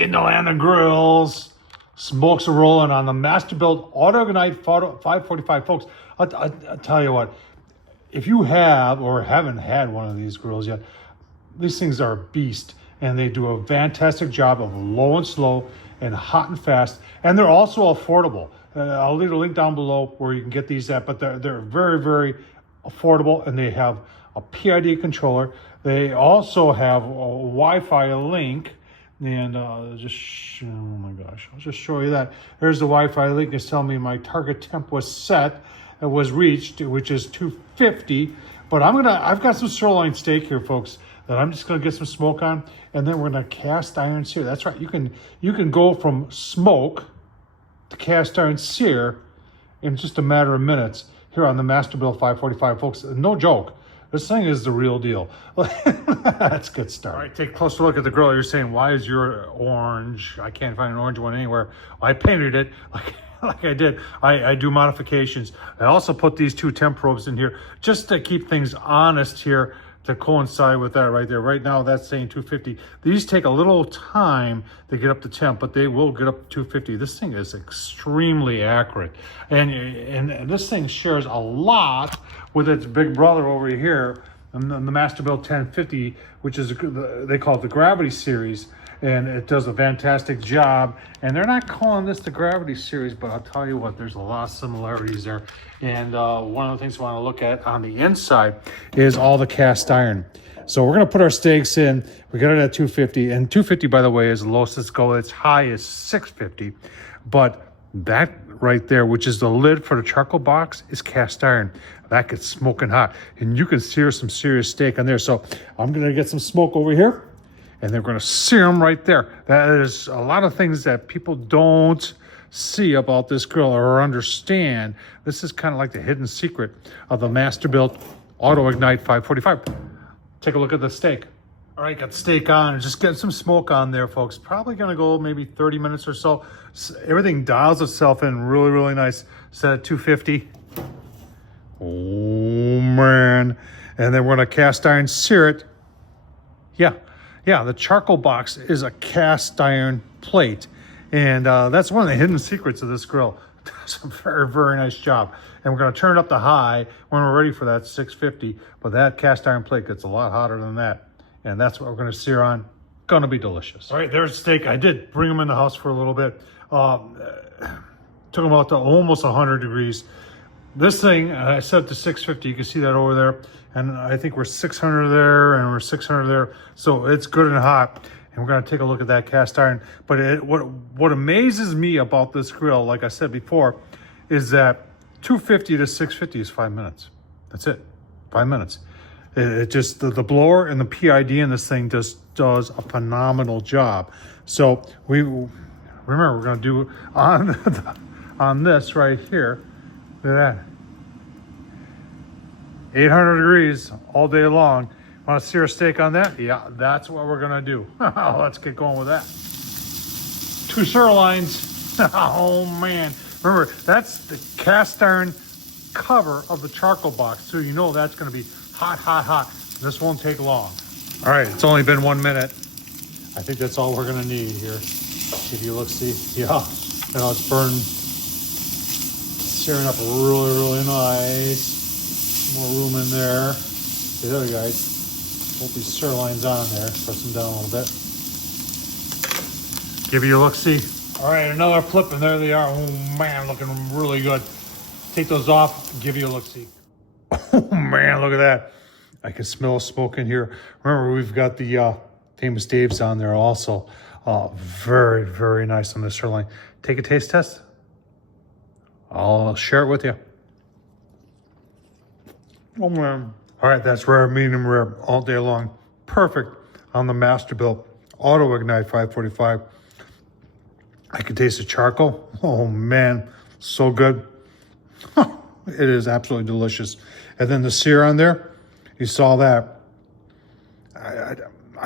Kindle and the grills. Smokes are rolling on the Masterbuilt Autoignite 545. Folks, I'll tell you what. If you have or haven't had one of these grills yet, these things are a beast. And they do a fantastic job of low and slow and hot and fast. And they're also affordable. I'll leave a link down below where you can get these at. But they're very, very affordable. And they have a PID controller. They also have a Wi-Fi link. And oh my gosh, I'll just show you that. There's the Wi-Fi link. It's telling me my target temp was set. It was reached, which is 250. But I've got some sirloin steak here, folks, that I'm just gonna get some smoke on, and then we're gonna cast iron sear. That's right. You can go from smoke to cast iron sear in just a matter of minutes here on the Masterbuilt 545, folks. No joke. This thing is the real deal. Let's get started. All right, take a closer look at the grill. You're saying, why is your orange? I can't find an orange one anywhere. I painted it like I did. I do modifications. I also put these two temp probes in here just to keep things honest here, to coincide with that right there. Right now that's saying 250. These take a little time to get up to temp, but they will get up to 250. This thing is extremely accurate. And this thing shares a lot with its big brother over here, the Masterbuilt 1050, which is, they call it the Gravity Series. And it does a fantastic job. And they're not calling this the Gravity Series, but I'll tell you what, there's a lot of similarities there. And one of the things we want to look at on the inside is all the cast iron. So we're going to put our steaks in. We got it at 250. And 250, by the way, is the lowest it's go. Its high is 650. But that right there, which is the lid for the charcoal box, is cast iron. That gets smoking hot. And you can sear some serious steak on there. So I'm going to get some smoke over here. And they're going to sear them right there. That is a lot of things that people don't see about this grill or understand. This is kind of like the hidden secret of the Masterbuilt Autoignite 545. Take a look at the steak. All right, got the steak on and just getting some smoke on there, folks. Probably going to go maybe 30 minutes or so. Everything dials itself in really, really nice. Set at 250. Oh, man. And then we're going to cast iron sear it. Yeah, the charcoal box is a cast iron plate. And that's one of the hidden secrets of this grill. It does a very, very nice job. And we're going to turn it up to high when we're ready for that 650. But that cast iron plate gets a lot hotter than that. And that's what we're going to sear on. Going to be delicious. All right, there's the steak. I did bring them in the house for a little bit. Took them out to almost 100 degrees. This thing, I set it to 650. You can see that over there. And I think we're 600 there and we're 600 there. So it's good and hot. And we're going to take a look at that cast iron. But what amazes me about this grill, like I said before, is that 250 to 650 is 5 minutes. That's it. 5 minutes. It just, the blower and the PID in this thing just does a phenomenal job. So remember, we're going to do on this right here. Look at that. 800 degrees all day long. Want to sear a steak on that? Yeah, that's what we're going to do. Let's get going with that. 2 sirloins. Oh, man. Remember, that's the cast iron cover of the charcoal box. So you know that's going to be hot, hot, hot. This won't take long. All right, it's only been 1 minute. I think that's all we're going to need here. If you look, see? Yeah, it's burned. Searing up really, really nice. More room in there. The other guys, put these sirloins on there. Press them down a little bit. Give you a look-see. All right, another flip, and there they are. Oh, man, looking really good. Take those off, give you a look-see. Oh, man, look at that. I can smell smoke in here. Remember, we've got the Famous Dave's on there also. Very, very nice on the sirloin. Take a taste test. I'll share it with you. Oh, man. All right, that's rare, medium rare, all day long. Perfect on the Masterbuilt Autoignite 545. I can taste the charcoal. Oh, man, so good. It is absolutely delicious. And then the sear on there, you saw that. I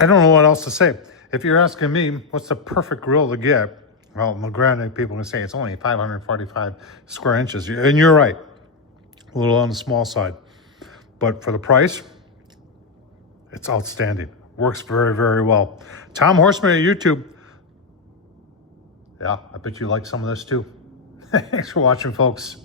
don't know what else to say. If you're asking me, what's the perfect grill to get? Well, granted, people can say it's only 545 square inches. And you're right, a little on the small side. But for the price, it's outstanding. Works very, very well. Tom Horsman at YouTube. yeah, I bet you like some of this too. Thanks for watching, folks.